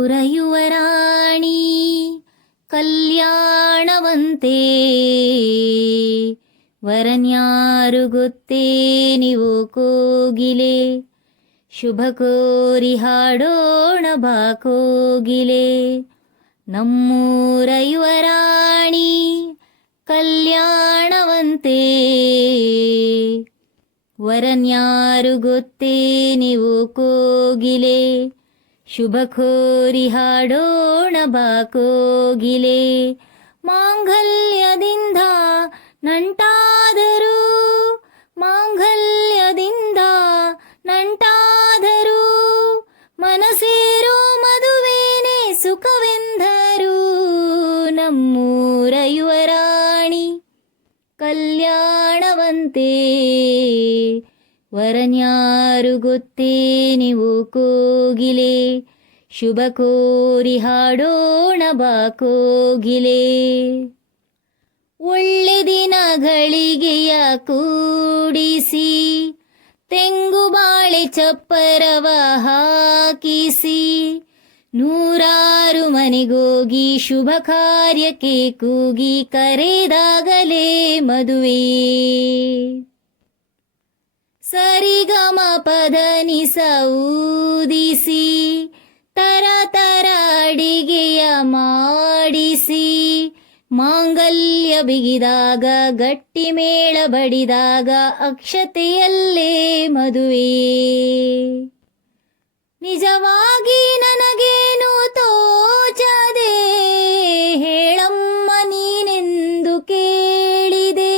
ಯುವರಾಣಿ ಕಲ್ಯಾಣವಂತೆ ವರನ್ಯಾರು ಗೊತ್ತೇ ನೀವು ಕೋಗಿಲೆ ಶುಭ ಕೋರಿ ಹಾಡೋಣ ಬಾ ಕೋಗಿಲೆ ನಮ್ಮೂರ ಯುವರಾಣಿ ಕಲ್ಯಾಣವಂತೆ ವರನ್ಯಾರು ಗೊತ್ತೇ ನೀವು ಕೋಗಿಲೆ ಶುಭ ಕೋರಿ ಹಾಡೋಣ ಬಾ ಕೋಗಿಲೆ ಮಾಂಗಲ್ಯದಿಂದ ನಂಟಾದರೂ ಮಾಂಗಲ್ಯದಿಂದ ನಂಟಾದರೂ ಮನಸೇರೋ ಮದುವೇನೆ ಸುಖವೆಂದರು ನಮ್ಮೂರ ಯುವರಾಣಿ ಕಲ್ಯಾಣವಂತೆ ವರನ್ಯಾರು ಗೊತ್ತೇ ನೀವು ಕೋಗಿಲೆ ಶುಭ ಕೋರಿ ಹಾಡೋಣ ಬಾ ಕೋಗಿಲೆ ಒಳ್ಳೆ ದಿನಗಳಿಗೆಯ ಕೂಡಿಸಿ ತೆಂಗು ಬಾಳೆ ಚಪ್ಪರವ ಹಾಕಿಸಿ ನೂರಾರು ಮನೆಗೋಗಿ ಶುಭ ಕಾರ್ಯಕ್ಕೆ ಕೂಗಿ ಕರೆದಾಗಲೇ ಮದುವೆ ಸರಿಗಮ ಪದನಿಸ ಊದಿಸಿ ತರ ತರ ಅಡಿಗೆಯ ಮಾಡಿಸಿ ಮಾಂಗಲ್ಯ ಬಿಗಿದಾಗ ಗಟ್ಟಿ ಮೇಳ ಬಡಿದಾಗ ಅಕ್ಷತೆಯಲ್ಲೇ ಮದುವೆ ನಿಜವಾಗಿ ನನಗೇನು ತೋಚದೆ ಹೇಳಮ್ಮ ನೀನೆಂದು ಕೇಳಿದೆ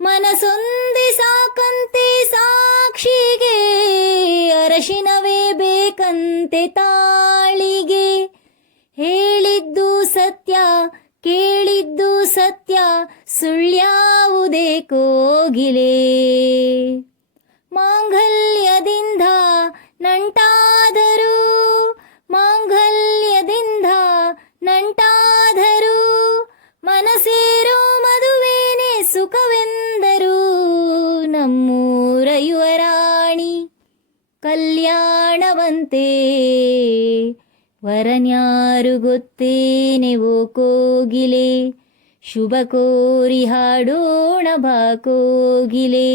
ಮನಸೊಂದಿ ಸಾಕಂತೆ ಸಾಕ್ಷಿಗೆ ಅರಶಿನವೇ ಬೇಕಂತೆ ತಾಳಿಗೆ ಹೇಳಿದ್ದು ಸತ್ಯ ಕೇಳಿದ್ದು ಸತ್ಯ ಸುಳ್ಳ್ಯಾವುದೇ ಕೋಗಿಲೆ ಮಾಂಗಲ್ಯದಿಂದ ನಂಟಾದರೂ ಮಾಂಗಲ್ಯದಿಂದ ನಂಟಾದರೂ ಮನಸೇರೋ ಮದುವೇನೆ ಸುಖವೆಂದರು ನಮ್ಮೂರ ಯುವರಾಣಿ ಕಲ್ಯಾಣವಂತೆ ವರನ್ಯಾರು ಗೊತ್ತೇ ನೀವು ಕೋಗಿಲೆ ಶುಭ ಕೋರಿ ಹಾಡೋಣ ಬಾ ಕೋಗಿಲೆ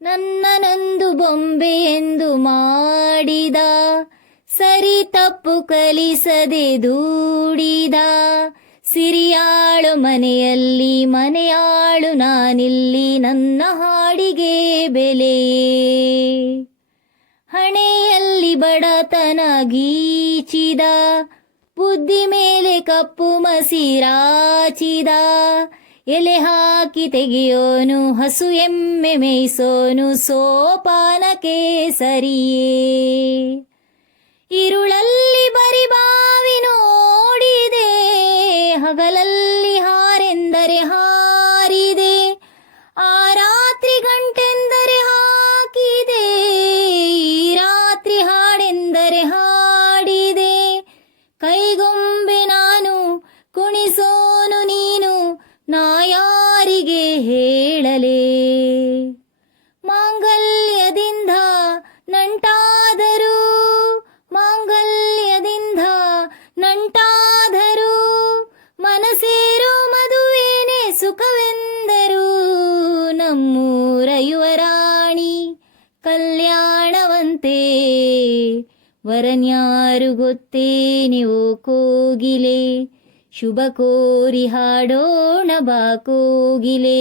ನನ್ನನೊಂದು ಬೊಂಬೆ ಎಂದು ಮಾಡಿದ ಸರಿ ತಪ್ಪು ಕಲಿಸದೆ ದೂಡಿದ ಸಿರಿಯಾಳು ಮನೆಯಲ್ಲಿ ಮನೆಯಾಳು ನಾನಿಲ್ಲಿ ನನ್ನ ಹಾಡಿಗೆ ಬೆಲೆಯೇ ಹಣೆಯಲ್ಲಿ ಬಡತನ ಗೀಚಿದ ಬುದ್ಧಿ ಮೇಲೆ ಕಪ್ಪು ಮಸಿರಾಚಿದ ಎಲೆ ಹಾಕಿ ತೆಗೆಯೋನು ಹಸು ಎಮ್ಮೆ ಮೇಯಿಸೋನು ಸೋಪಾನಕ್ಕೆ ಸರಿಯೇ ಇರುಳಲ್ಲಿ ಬರಿ ಬಾವಿ ನೋಡಿದೆ ಹಗಲಲ್ಲಿ ಹಾರೆಂದರೆ ಹಾರಿದೆ ಆ ರಾತ್ರಿ ಗಂಟೆಂದರೆ ಹಾಕಿದೆ ಈ ರಾತ್ರಿ ಹಾಡೆಂದರೆ ಹಾಡಿದೆ ಕೈಗೊಂಬೆ ನಾನು ಕುಣಿಸೋನು ನೀನು ನಾ ಯಾರಿಗೆ ಹೇಳಲೇ ಮಾಂಗಲ್ಯದಿಂದ ನಂಟಾದರೂ ಮಾಂಗಲ್ಯದಿಂದ ನಂಟಾದರೂ ಮನಸೇರೋ ಮದುವೇನೆ ಸುಖವೆಂದರು ನಮ್ಮೂರ ಯುವರಾಣಿ ಕಲ್ಯಾಣವಂತೆ ವರನ್ಯಾರು ಗೊತ್ತೇ ನೀವು ಕೋಗಿಲೆ ಶುಭ ಕೋರಿ ಹಾಡೋಣ ಬಾ ಕೋಗಿಲೆ